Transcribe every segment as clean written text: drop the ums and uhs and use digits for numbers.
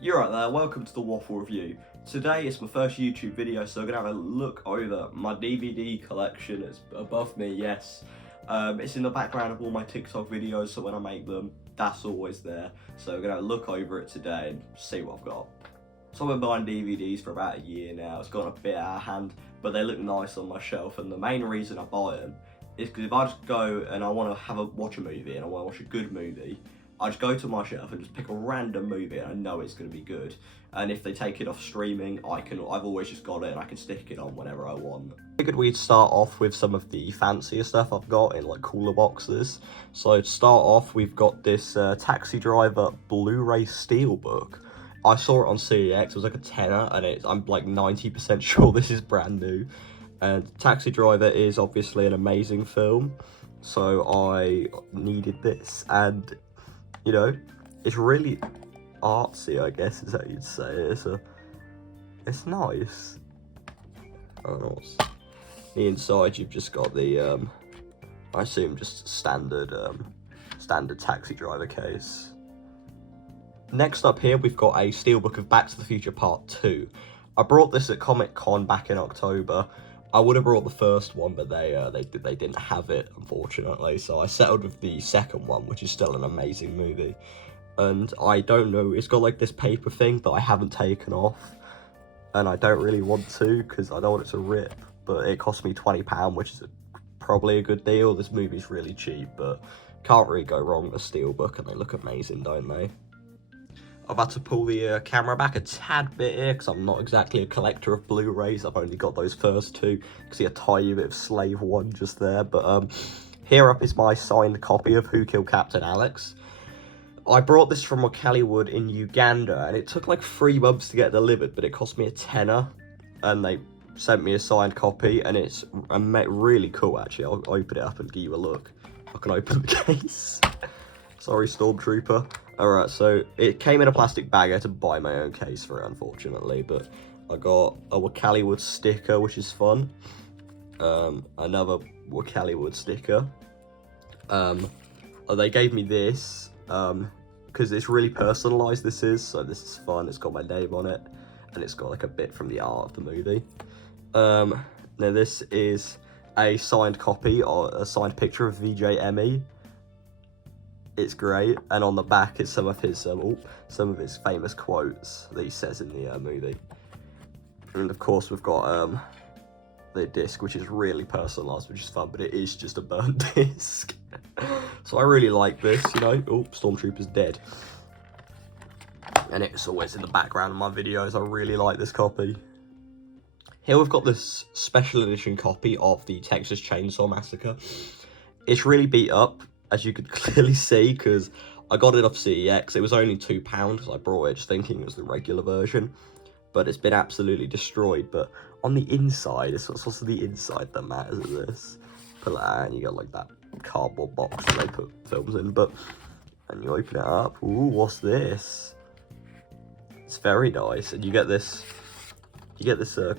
You're right there, welcome to the Waffle Review. Today it's my first YouTube video, so I'm going to have a look over my DVD collection. It's above me, yes. It's in the background of all my TikTok videos, so when I make them, that's always there. So I'm going to have a look over it today and see what I've got. So I've been buying DVDs for about a year now. It's gone a bit out of hand, but they look nice on my shelf, and the main reason I buy them is because if I just go and I want to watch a movie and I want to watch a good movie, I just go to my shelf and just pick a random movie and I know it's going to be good. And if they take it off streaming, I've always just got it and I can stick it on whenever I want. I figured we'd start off with some of the fancier stuff I've got in like cooler boxes. So to start off, we've got this Taxi Driver Blu-ray Steelbook. I saw it on CEX, it was like a tenner, and I'm like 90% sure this is brand new. And Taxi Driver is obviously an amazing film, so I needed this, and you know, it's really artsy, I guess is how you'd say it. It's nice. I don't know what's the inside. You've just got the I assume just standard Taxi Driver case. Next up here, we've got a steelbook of Back to the Future Part 2. I brought this at Comic Con back in October. I would have brought the first one, but they didn't have it, unfortunately. So I settled with the second one, which is still an amazing movie. And I don't know, it's got like this paper thing that I haven't taken off, and I don't really want to because I don't want it to rip. But it cost me £20, which is probably a good deal. This movie's really cheap, but can't really go wrong with a steelbook, and they look amazing, don't they? I've had to pull the camera back a tad bit here because I'm not exactly a collector of Blu-rays. I've only got those first two. You can see a tiny bit of Slave 1 just there. But here up is my signed copy of Who Killed Captain Alex. I brought this from Wood in Uganda, and it took like 3 months to get delivered, but it cost me a tenner, and they sent me a signed copy, and it's really cool, actually. I'll open it up and give you a look. I can open the case. Sorry, Stormtrooper. Alright, so it came in a plastic bag. I had to buy my own case for it, unfortunately, but I got a Wood sticker, which is fun. Another Wood sticker. They gave me this, because it's really personalised, so this is fun. It's got my name on it, and it's got like a bit from the art of the movie. Now this is a signed copy, or a signed picture of VJ Emmy. It's great, and on the back is some of his famous quotes that he says in the movie. And of course we've got the disc, which is really personalised, which is fun, but it is just a burnt disc. So I really like this, you know. Oh, Stormtrooper's dead. And it's always in the background of my videos. I really like this copy. Here we've got this special edition copy of the Texas Chainsaw Massacre. It's really beat up, as you could clearly see, because I got it off CEX. It was only £2. I brought it just thinking it was the regular version, but it's been absolutely destroyed. But on the inside, it's also the inside that matters of this. Pull it out and you got like that cardboard box that they put films in, and you open it up. Ooh, what's this? It's very nice, and you get this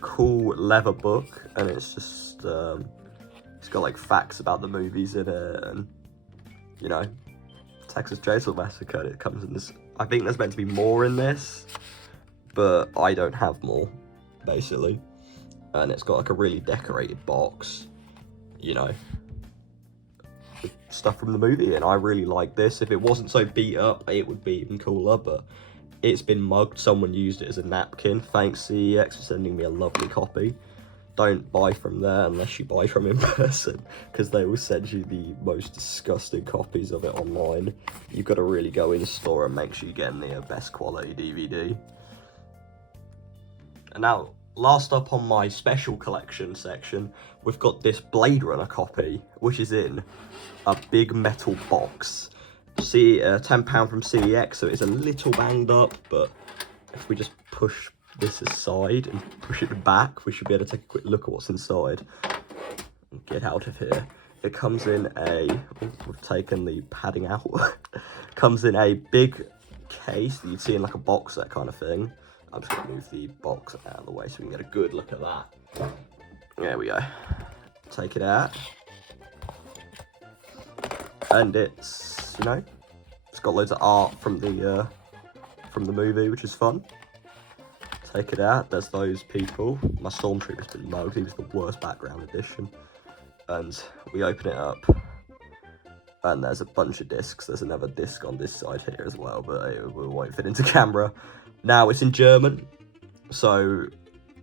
cool leather book, and it's just it's got like facts about the movies in it, and you know, Texas Chainsaw Massacre. It comes in this. I think there's meant to be more in this, but I don't have more, basically. And it's got like a really decorated box, you know, with stuff from the movie, and I really like this. If it wasn't so beat up, it would be even cooler, but it's been mugged. Someone used it as a napkin. Thanks CEX for sending me a lovely copy. Don't buy from there unless you buy from in person, because they will send you the most disgusting copies of it online. You've got to really go in store and make sure you're getting the best quality DVD. And now, last up on my special collection section, we've got this Blade Runner copy, which is in a big metal box. See, £10 from CEX, so it's a little banged up, but if we just push this aside and push it back, we should be able to take a quick look at what's inside and get out of here. It comes in a, we've taken the padding out, comes in a big case that you'd see in like a box set kind of thing. I'm just gonna move the box out of the way so we can get a good look at that. There we go. Take it out, and it's, you know, it's got loads of art from the from the movie, which is fun. Take it out, there's those people. My Stormtrooper's been mugged, he was the worst background addition. And we open it up, and there's a bunch of discs. There's another disc on this side here as well, but it won't fit into camera. Now it's in German, so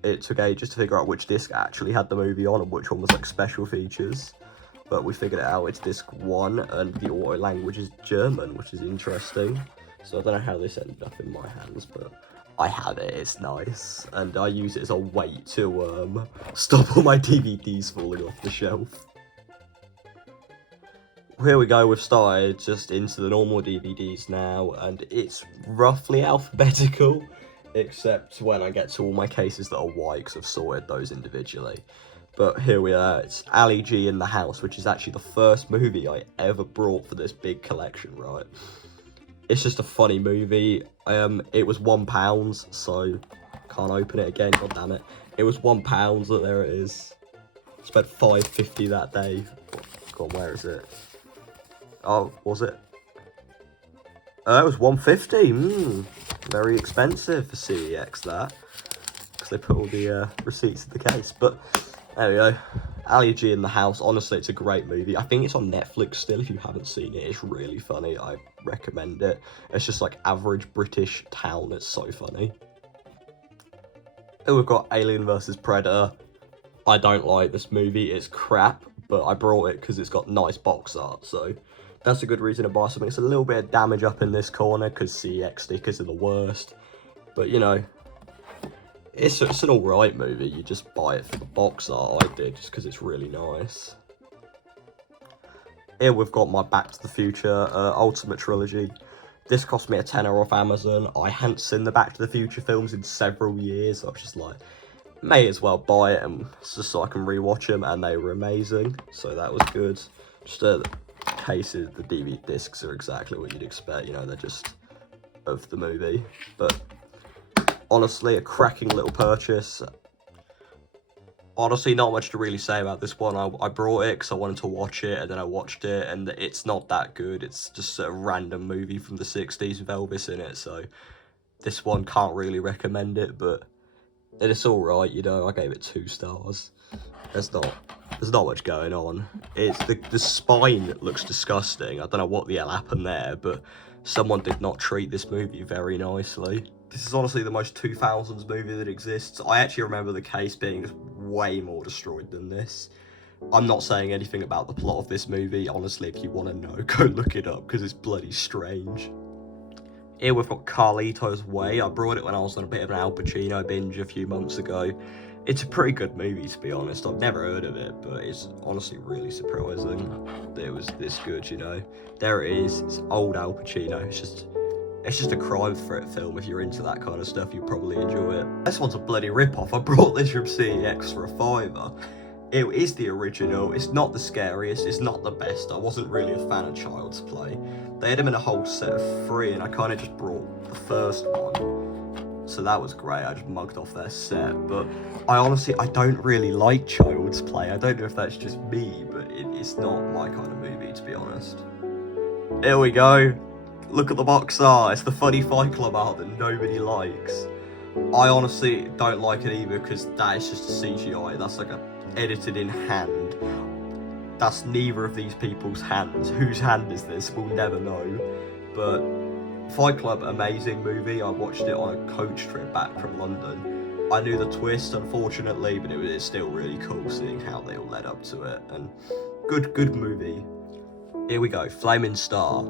it took ages to figure out which disc actually had the movie on and which one was like special features. But we figured it out, it's disc 1, and the auto language is German, which is interesting. So I don't know how this ended up in my hands, but I have it, it's nice. And I use it as a weight to stop all my DVDs falling off the shelf. Here we go, we've started just into the normal DVDs now, and it's roughly alphabetical, except when I get to all my cases that are white, because I've sorted those individually. But here we are, it's Ali G in the House, which is actually the first movie I ever brought for this big collection, right? It's just a funny movie. It was £1, so can't open it again, god damn it. It was £1, look, there it is. Spent £5.50 that day. God, where is it? Oh, was it? It was £1.50. Very expensive for CEX, that. Because they put all the receipts in the case. But there we go. Ali G in the House. Honestly, it's a great movie. I think it's on Netflix still. If you haven't seen it, it's really funny. I recommend it. It's just like average British town. It's so funny. And we've got Alien vs Predator. I don't like this movie. It's crap, but I brought it because it's got nice box art. So that's a good reason to buy something. It's a little bit of damage up in this corner because CEX stickers are the worst. But you know, it's an alright movie. You just buy it for the box art. I did just because it's really nice. Here we've got my Back to the Future Ultimate Trilogy. This cost me a tenner off Amazon. I hadn't seen the Back to the Future films in several years. So I was just like, may as well buy it, and just so I can rewatch them, and they were amazing. So that was good. Just the cases, the DVD discs are exactly what you'd expect. You know, they're just of the movie. But honestly, a cracking little purchase. Honestly, not much to really say about this one. I brought it because I wanted to watch it, and then I watched it, and it's not that good. It's just a random movie from the 60s with Elvis in it, so this one can't really recommend it, but it's alright, you know. I gave it 2 stars. There's not much going on. It's the spine looks disgusting. I don't know what the hell happened there, but someone did not treat this movie very nicely. This is honestly the most 2000s movie that exists. I actually remember the case being way more destroyed than this. I'm not saying anything about the plot of this movie. Honestly, if you want to know, go look it up, because it's bloody strange. Here we've got Carlito's Way. I brought it when I was on a bit of an Al Pacino binge a few months ago. It's a pretty good movie, to be honest. I've never heard of it, but it's honestly really surprising that it was this good, you know. There it is. It's old Al Pacino. It's just a crime threat film. If you're into that kind of stuff, you'll probably enjoy it. This one's a bloody rip-off. I brought this from CEX for a £5. It is the original. It's not the scariest. It's not the best. I wasn't really a fan of Child's Play. They had them in a whole set of 3, and I kind of just brought the first one. So that was great. I just mugged off their set. But I don't really like Child's Play. I don't know if that's just me, but it's not my kind of movie, to be honest. Here we go. Look at the box art. It's the funny Fight Club art that nobody likes. I honestly don't like it either, because that is just a CGI. That's like a edited in hand. That's neither of these people's hands. Whose hand is this? We'll never know. But Fight Club, amazing movie. I watched it on a coach trip back from London. I knew the twist, unfortunately, but it's still really cool seeing how they all led up to it. And good movie. Here we go, Flaming Star.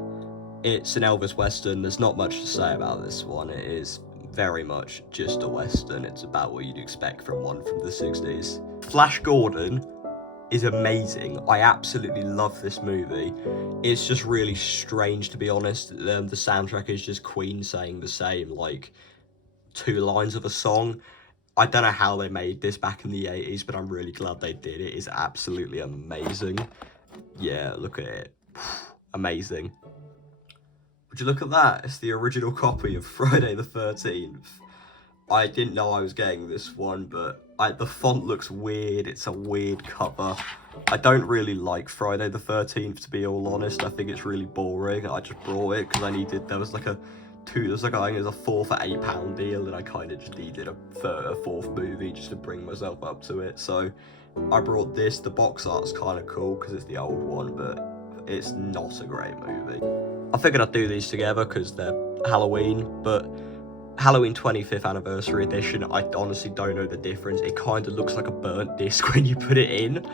It's an Elvis Western. There's not much to say about this one. It is very much just a Western. It's about what you'd expect from one from the 60s. Flash Gordon is amazing. I absolutely love this movie. It's just really strange, to be honest. The soundtrack is just Queen saying the same, like, 2 lines of a song. I don't know how they made this back in the 80s, but I'm really glad they did. It is absolutely amazing. Yeah, look at it. Amazing. Would you look at that? It's the original copy of Friday the 13th. I didn't know I was getting this one, but the font looks weird. It's a weird cover. I don't really like Friday the 13th, to be all honest. I think it's really boring. I just brought it because there was like a two, there's like I think there's a 4 for £8 deal, and I kind of just needed a fourth movie just to bring myself up to it. So I brought this. The box art's kind of cool because it's the old one, but it's not a great movie. I figured I'd do these together because they're Halloween, but Halloween 25th Anniversary Edition, I honestly don't know the difference. It kind of looks like a burnt disc when you put it in.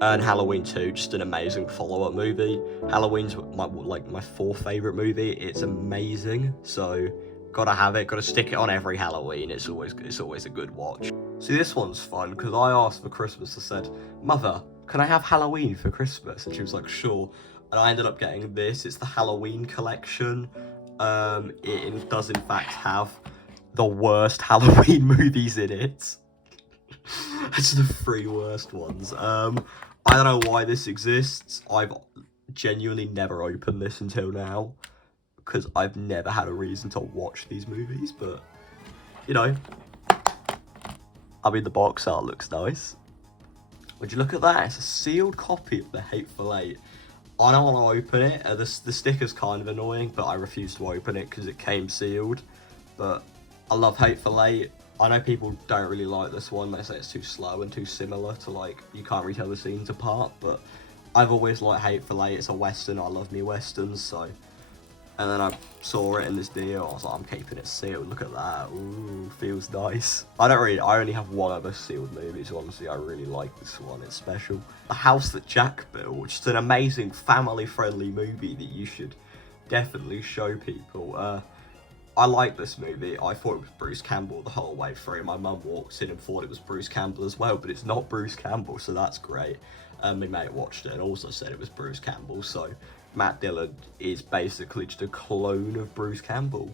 And Halloween 2, just an amazing follow-up movie. Halloween's my fourth favourite movie. It's amazing, so gotta have it. Gotta stick it on every Halloween. It's always a good watch. See, this one's fun because I asked for Christmas. I said, "Mother, can I have Halloween for Christmas?" And she was like, "Sure." And I ended up getting this. It's the Halloween collection. It does in fact have the worst Halloween movies in it. It's the 3 worst ones. I don't know why this exists. I've genuinely never opened this until now because I've never had a reason to watch these movies, but you know, I mean, the box art looks nice. Would you look at that? It's a sealed copy of The Hateful Eight. I don't want to open it. The sticker's kind of annoying, but I refuse to open it because it came sealed. But I love Hateful Eight. I know people don't really like this one. They say it's too slow and too similar to, like, you can't really tell the scenes apart. But I've always liked Hateful Eight. It's a Western. I love me Westerns, so. And then I saw it in this deal. I was like, I'm keeping it sealed. Look at that. Ooh, feels nice. I only have one other sealed movie, so honestly, I really like this one. It's special. The House That Jack Built, which is an amazing family-friendly movie that you should definitely show people. I like this movie. I thought it was Bruce Campbell the whole way through. My mum walked in and thought it was Bruce Campbell as well, but it's not Bruce Campbell, so that's great. My mate watched it and also said it was Bruce Campbell, so Matt Dillon is basically just a clone of Bruce Campbell.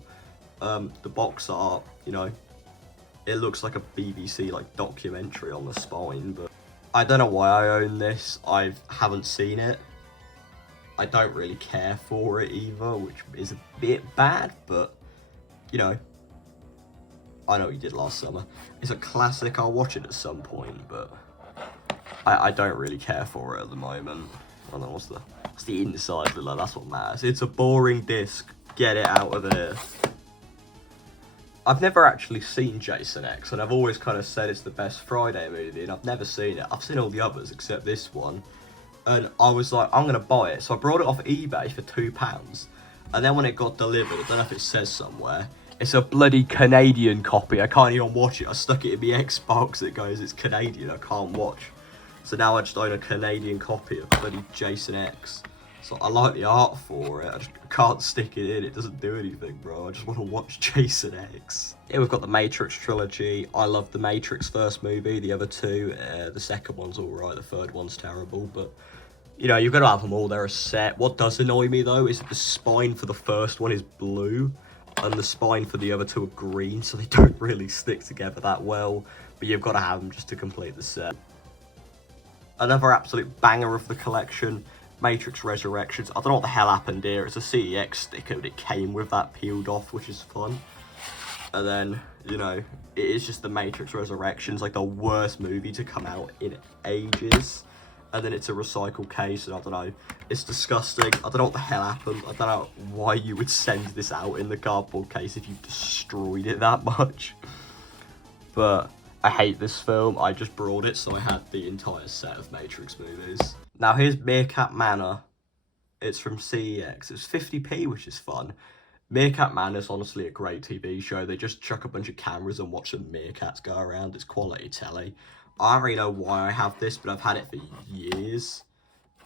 The box art, you know, it looks like a BBC like documentary on the spine, but I don't know why I own this. I haven't seen it. I don't really care for it either, which is a bit bad, but you know, I know what you did last summer. It's a classic. I'll watch it at some point, but I don't really care for it at the moment. I don't know what's the inside look like. That's what matters. It's a boring disc. Get it out of there. I've never actually seen Jason X, and I've always kind of said it's the best Friday movie, and I've never seen it. I've seen all the others except this one, and I was like, I'm gonna buy it. So I brought it off eBay for £2, and then when it got delivered, I don't know if it says somewhere, it's a bloody Canadian copy. I can't even watch it. I stuck it in my Xbox. It goes, it's Canadian. I can't watch. So now I just own a Canadian copy of bloody Jason X. So I like the art for it. I just can't stick it in. It doesn't do anything, bro. I just want to watch Jason X. Here we've got the Matrix trilogy. I love the Matrix first movie. The other two, the second one's alright. The third one's terrible. But, you know, you've got to have them all. They're a set. What does annoy me, though, is that the spine for the first one is blue. And the spine for the other two are green. So they don't really stick together that well. But you've got to have them just to complete the set. Another absolute banger of the collection, Matrix Resurrections. I don't know what the hell happened here. It's a CEX sticker, but it came with that peeled off, which is fun. And then, you know, it is just the Matrix Resurrections, like the worst movie to come out in ages. And then it's a recycled case, and I don't know. It's disgusting. I don't know what the hell happened. I don't know why you would send this out in the cardboard case if you destroyed it that much. But I hate this film. I just brought it, so I had the entire set of Matrix movies. Now here's Meerkat Manor. It's from CEX. It's 50p, which is fun. Meerkat Manor is honestly a great TV show. They just chuck a bunch of cameras and watch some meerkats go around. It's quality telly. I don't really know why I have this, but I've had it for years.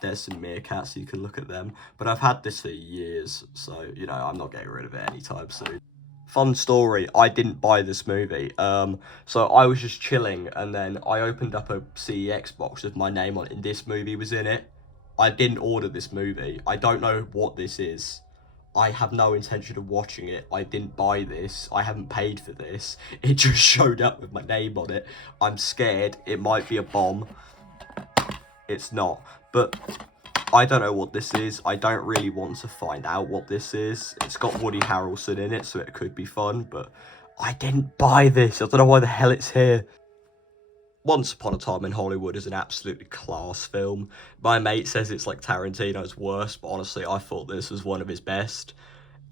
There's some meerkats, so you can look at them. But I've had this for years, so, you know, I'm not getting rid of it anytime soon. Fun story, I didn't buy this movie. So I was just chilling, and then I opened up a CEX box with my name on it, and this movie was in it. I didn't order this movie. I don't know what this is. I have no intention of watching it. I didn't buy this. I haven't paid for this. It just showed up with my name on it. I'm scared. It might be a bomb. It's not. But I don't know what this is. I don't really want to find out what this is. It's got Woody Harrelson in it, so it could be fun. But I didn't buy this. I don't know why the hell it's here. Once Upon a Time in Hollywood is an absolutely class film. My mate says it's like Tarantino's worst, but honestly, I thought this was one of his best.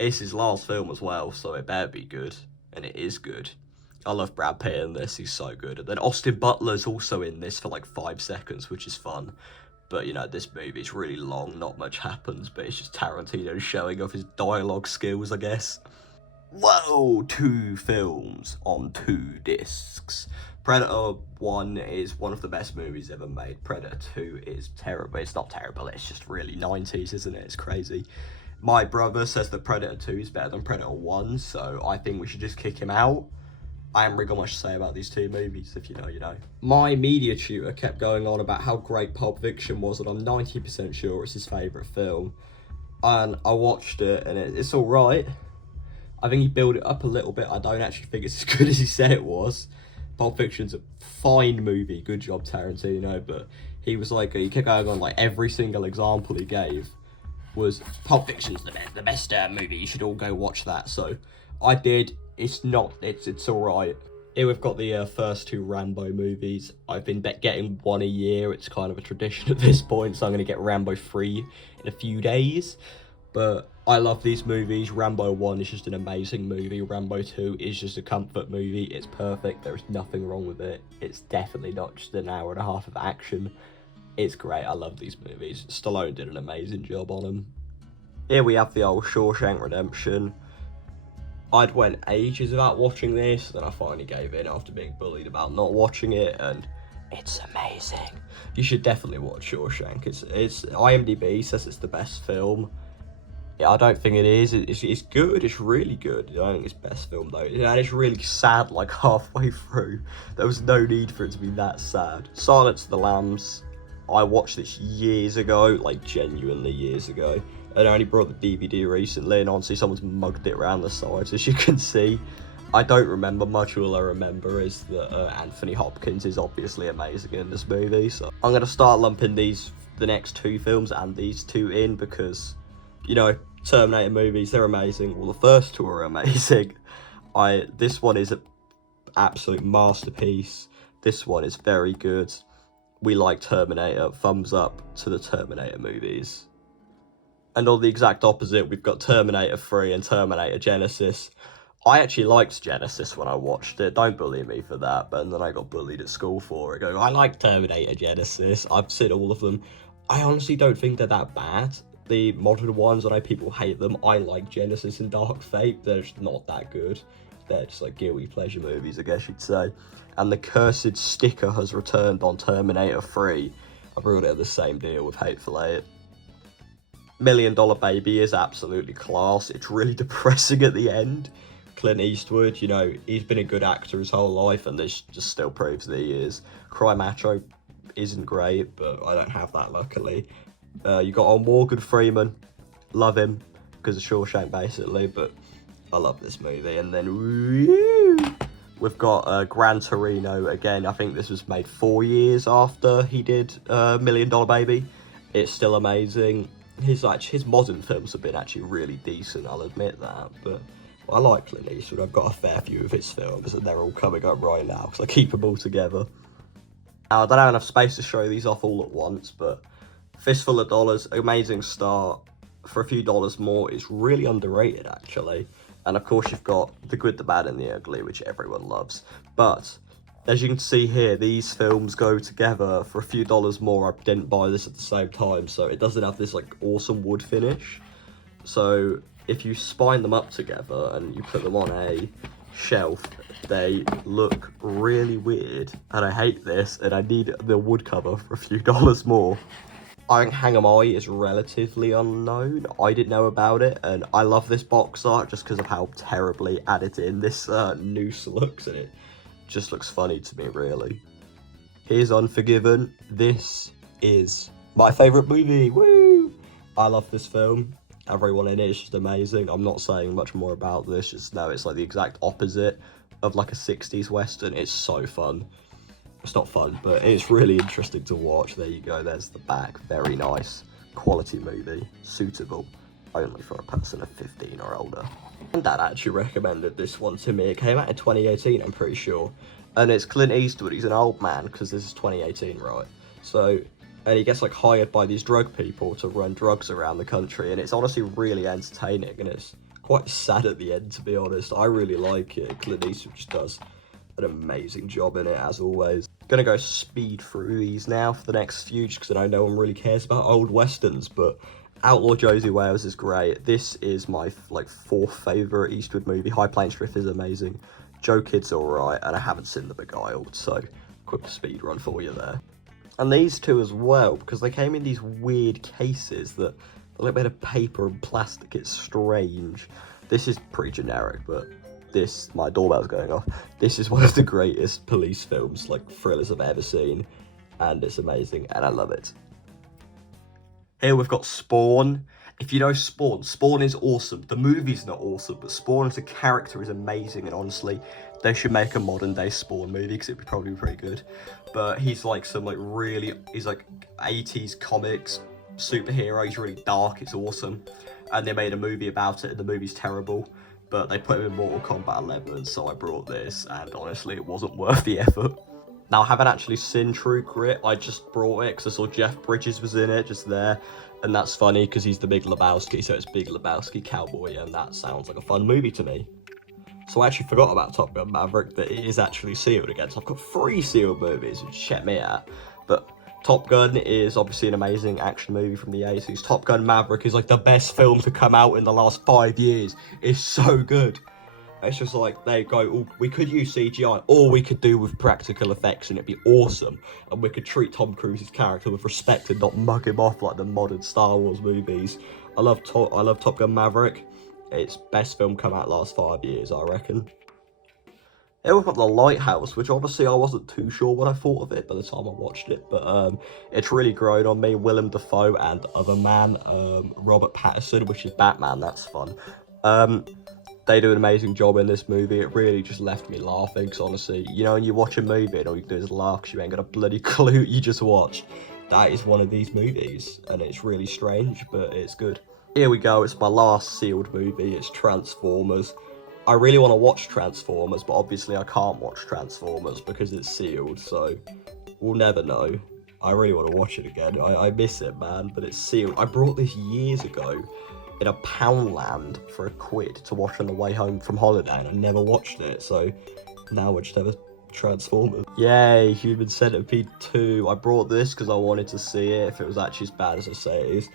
It's his last film as well, so it better be good, and it is good. I love Brad Pitt in this, he's so good. And then Austin Butler's also in this for like 5 seconds, which is fun. But, you know, this movie's really long, not much happens, but it's just Tarantino showing off his dialogue skills, I guess. Whoa, 2 films on 2 discs. Predator 1 is one of the best movies ever made. Predator 2 is terrible. It's not terrible, it's just really 90s, isn't it? It's crazy. My brother says that Predator 2 is better than Predator 1, so I think we should just kick him out. I haven't really got much to say about these 2 movies, if you know, you know. My media tutor kept going on about how great Pulp Fiction was, and I'm 90% sure it's his favourite film. And I watched it, and it's alright. I think he built it up a little bit. I don't actually think it's as good as he said it was. Pulp Fiction's a fine movie, good job Tarantino, but he was like, he kept going on, like, every single example he gave was, Pulp Fiction's the best movie, you should all go watch that. So, I did. It's alright. Here we've got the first 2 Rambo movies. I've been getting one a year. It's kind of a tradition at this point, so I'm going to get Rambo 3 in a few days. But I love these movies. Rambo 1 is just an amazing movie. Rambo 2 is just a comfort movie. It's perfect. There's nothing wrong with it. It's definitely not just an hour and a half of action. It's great. I love these movies. Stallone did an amazing job on them. Here we have the old Shawshank Redemption. I'd went ages without watching this, then I finally gave in after being bullied about not watching it, and it's amazing. You should definitely watch Shawshank. It's IMDb says it's the best film. Yeah, I don't think it is. It's good. It's really good. I don't think it's best film though. And it's really sad like halfway through. There was no need for it to be that sad. Silence of the Lambs. I watched this years ago, like genuinely years ago. And I only brought the DVD recently, and honestly someone's mugged it around the sides, as you can see. I don't remember much. All I remember is that Anthony Hopkins is obviously amazing in this movie. So I'm going to start lumping the next 2 films and these 2 in because, you know, Terminator movies, they're amazing. Well, the first 2 are amazing. This one is an absolute masterpiece. This one is very good. We like Terminator. Thumbs up to the Terminator movies. And on the exact opposite, we've got Terminator 3 and Terminator Genesis. I actually liked Genesis when I watched it. Don't bully me for that. But then I got bullied at school for it. Going, I like Terminator Genesis. I've seen all of them. I honestly don't think they're that bad. The modern ones, I know people hate them. I like Genesis and Dark Fate. They're just not that good. They're just like guilty pleasure movies, I guess you'd say. And the cursed sticker has returned on Terminator 3. I brought it at the same deal with Hateful Eight. $1 Million Baby is absolutely class. It's really depressing at the end. Clint Eastwood, you know, he's been a good actor his whole life, and this just still proves that he is. Cry Macho isn't great, but I don't have that, luckily. You got on Morgan Freeman. Love him, because of Shawshank, basically, but I love this movie. And then, we've got Gran Torino. Again, I think this was made 4 years after he did $1 Million Baby. It's still amazing. His modern films have been actually really decent, I'll admit that, but I like Clint Eastwood. I've got a fair few of his films, and they're all coming up right now, because I keep them all together. Now, I don't have enough space to show these off all at once, but Fistful of Dollars, amazing start. For a few dollars more, it's really underrated, actually. And of course, you've got The Good, the Bad, and the Ugly, which everyone loves. But as you can see here, these films go together for a few dollars more. I didn't buy this at the same time, so it doesn't have this like awesome wood finish. So if you spine them up together and you put them on a shelf, they look really weird. And I hate this, and I need the wood cover for a few dollars more. I think Hang 'em High is relatively unknown. I didn't know about it, and I love this box art just because of how terribly added in this noose looks, and it just looks funny to me, really. Here's Unforgiven. This is my favourite movie. Woo! I love this film. Everyone in it is just amazing. I'm not saying much more about this, just know it's like the exact opposite of like a 60s western. It's so fun. It's not fun, but it's really interesting to watch. There you go, there's the back. Very nice. Quality movie. Suitable only for a person of 15 or older. And Dad actually recommended this one to me. It came out in 2018, I'm pretty sure. And it's Clint Eastwood. He's an old man, because this is 2018, right? So, and he gets like hired by these drug people to run drugs around the country. And it's honestly really entertaining, and it's quite quite sad at the end, to be honest. I really like it. Clint Eastwood just does an amazing job in it, as always. Gonna go speed through these now for the next few, just because I know no one really cares about old westerns, but Outlaw Josie Wales is great. This is my fourth favourite Eastwood movie. High Plains Drift is amazing. Joe Kidd's alright, and I haven't seen The Beguiled, so quick speed run for you there. And these two as well, because they came in these weird cases that are like made of paper and plastic. It's strange. This is pretty generic, but this, my doorbell's going off. This is one of the greatest police films, like thrillers I've ever seen, and it's amazing, and I love it. Here we've got Spawn. If you know Spawn, Spawn is awesome. The movie's not awesome, but Spawn as a character is amazing, and honestly, they should make a modern day Spawn movie, because it'd probably be pretty good. But he's like some he's like 80s comics superhero. He's really dark, it's awesome. And they made a movie about it, and the movie's terrible. But they put him in Mortal Kombat 11, so I brought this, and honestly, it wasn't worth the effort. Now, I haven't actually seen True Grit. I just brought it because I saw Jeff Bridges was in it, just there. And that's funny because he's the Big Lebowski, so it's Big Lebowski Cowboy, and that sounds like a fun movie to me. So I actually forgot about Top Gun Maverick, that it is actually sealed again. So I've got 3 sealed movies, which check me out. But Top Gun is obviously an amazing action movie from the 80s. Top Gun Maverick is like the best film to come out in the last 5 years. It's so good. It's just like, they go, oh, we could use CGI, or we could do with practical effects, and it'd be awesome. And we could treat Tom Cruise's character with respect and not mug him off like the modern Star Wars movies. I love Top Gun Maverick. It's best film come out last 5 years, I reckon. Here we've got The Lighthouse, which obviously I wasn't too sure what I thought of it by the time I watched it, but it's really grown on me. Willem Dafoe and other man, Robert Pattinson, which is Batman, that's fun. They do an amazing job in this movie. It really just left me laughing, because honestly, you know, when you watch a movie and all you do is laugh because you ain't got a bloody clue you just watched. That is one of these movies, and it's really strange, but it's good. Here we go, it's my last sealed movie. It's Transformers. I really want to watch Transformers, but obviously I can't watch Transformers because it's sealed, so we'll never know. I really want to watch it again. I miss it, man, but it's sealed. I brought this years ago in a Poundland for £1 to watch on the way home from holiday, and I never watched it, so now I just have a Transformers. Yay, Human Centipede 2. I brought this because I wanted to see it, if it was actually as bad as I say it is.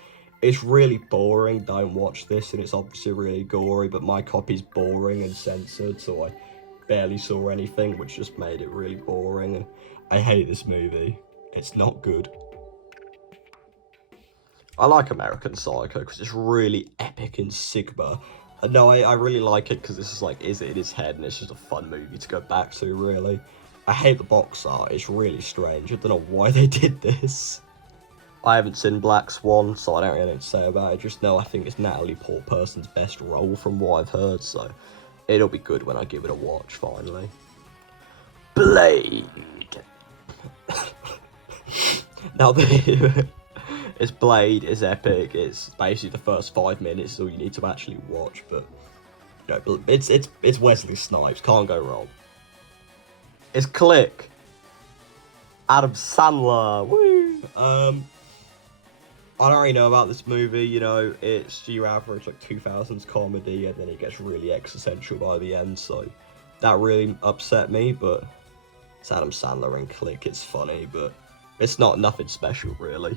It's really boring, don't watch this, and it's obviously really gory, but my copy's boring and censored, so I barely saw anything, which just made it really boring, and I hate this movie. It's not good. I like American Psycho because it's really epic and Sigma. No, I really like it because this is like, is it in his head, and it's just a fun movie to go back to, really. I hate the box art, it's really strange. I don't know why they did this. I haven't seen Black Swan, so I don't really know what to say about it. Just know I think it's Natalie Portman's best role from what I've heard, so it'll be good when I give it a watch, finally. Blade! Now, it's Blade, it's epic, it's basically the first 5 minutes is all you need to actually watch, but you know, it's Wesley Snipes, can't go wrong. It's Click. Adam Sandler, woo! I don't really know about this movie, you know, it's your average like 2000s comedy, and then it gets really existential by the end, so that really upset me, but it's Adam Sandler and Click, it's funny, but it's nothing special, really.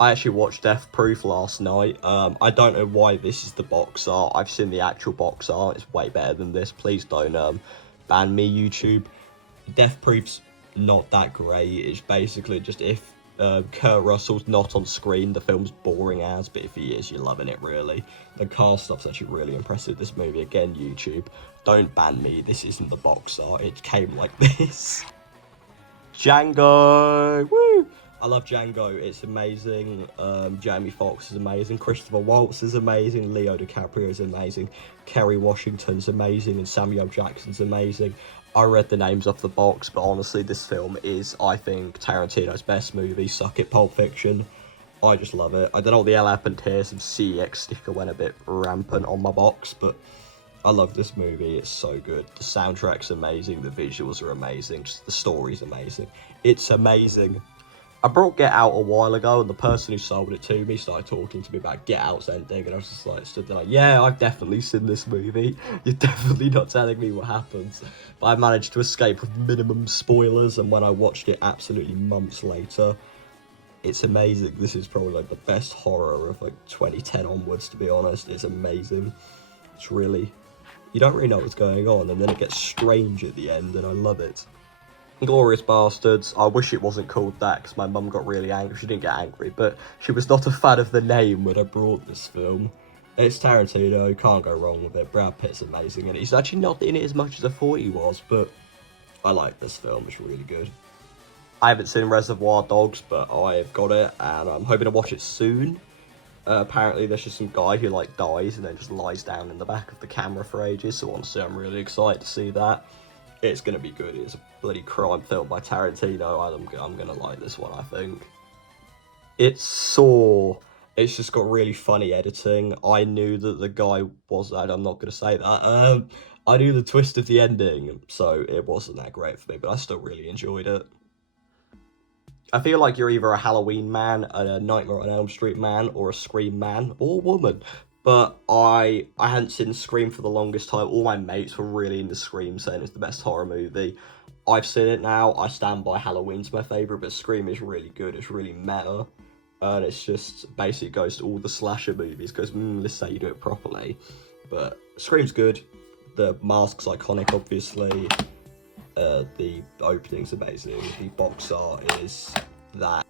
I actually watched Death Proof last night. I don't know why this is the box art. I've seen the actual box art, it's way better than this. Please don't ban me, YouTube. Death Proof's not that great, it's basically just if Kurt Russell's not on screen, the film's boring as, but if he is, you're loving it, really. The car stuff's actually really impressive, this movie. Again, YouTube, don't ban me, this isn't the box art, it came like this. Django! Woo! I love Django, it's amazing. Jamie Foxx is amazing, Christopher Waltz is amazing, Leo DiCaprio is amazing, Kerry Washington's amazing, and Samuel Jackson's amazing. I read the names off the box, but honestly, this film is, I think, Tarantino's best movie. Suck it, Pulp Fiction. I just love it. I don't know what the hell happened here. Some CX sticker went a bit rampant on my box, but I love this movie. It's so good. The soundtrack's amazing. The visuals are amazing. Just the story's amazing. It's amazing. I brought Get Out a while ago, and the person who sold it to me started talking to me about Get Out's ending, and I was just like, stood there like, yeah, I've definitely seen this movie. You're definitely not telling me what happens. But I managed to escape with minimum spoilers, and when I watched it absolutely months later, it's amazing. This is probably like the best horror of like 2010 onwards, to be honest. It's amazing. It's really, you don't really know what's going on, and then it gets strange at the end, and I love it. Glorious Bastards. I wish it wasn't called that because my mum got really angry. She didn't get angry, but she was not a fan of the name when I brought this film. It's Tarantino, can't go wrong with it. Brad Pitt's amazing, and he's actually not in it as much as I thought he was, but I like this film. It's really good. I haven't seen Reservoir Dogs, but I've got it, and I'm hoping to watch it soon. Apparently there's just some guy who like dies and then just lies down in the back of the camera for ages, so honestly I'm really excited to see that. It's gonna be good. It's a bloody crime film by Tarantino. I'm gonna like this one, I think. It's Saw. It's just got really funny editing. I knew that the guy was, I'm not gonna say that. I knew the twist of the ending, so it wasn't that great for me, but I still really enjoyed it. I feel like you're either a Halloween man, a Nightmare on Elm Street man, or a Scream man, or woman. But I hadn't seen Scream for the longest time. All my mates were really into Scream, saying it's the best horror movie. I've seen it now. I stand by Halloween's my favourite, but Scream is really good. It's really meta. And it's just basically goes to all the slasher movies, goes, let's say you do it properly. But Scream's good. The mask's iconic, obviously. The opening's amazing. The box art is that.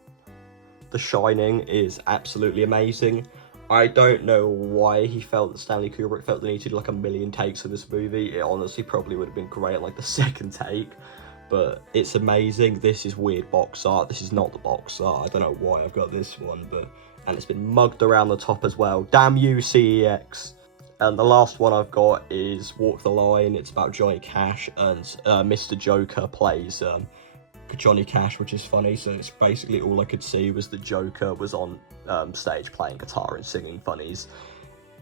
The Shining is absolutely amazing. I don't know why he felt that Stanley Kubrick felt the need to do like a million takes of this movie. It honestly probably would have been great at like the second take, but it's amazing. This is weird box art. This is not the box art. I don't know why I've got this one, and it's been mugged around the top as well. Damn you, CEX. And the last one I've got is Walk the Line. It's about Johnny Cash, and Mr. Joker plays Johnny Cash, which is funny. So it's basically all I could see was the Joker was on stage playing guitar and singing funnies.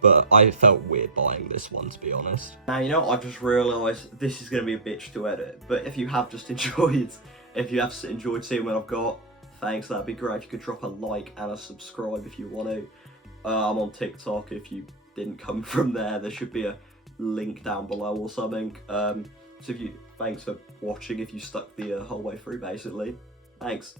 But I felt weird buying this one, to be honest. Now, you know, I've just realised this is going to be a bitch to edit. But if you have just enjoyed, seeing what I've got, thanks, that'd be great. If you could drop a like and a subscribe if you want to. I'm on TikTok. If you didn't come from there should be a link down below or something. So thanks for watching if you stuck the whole way through, basically. Thanks.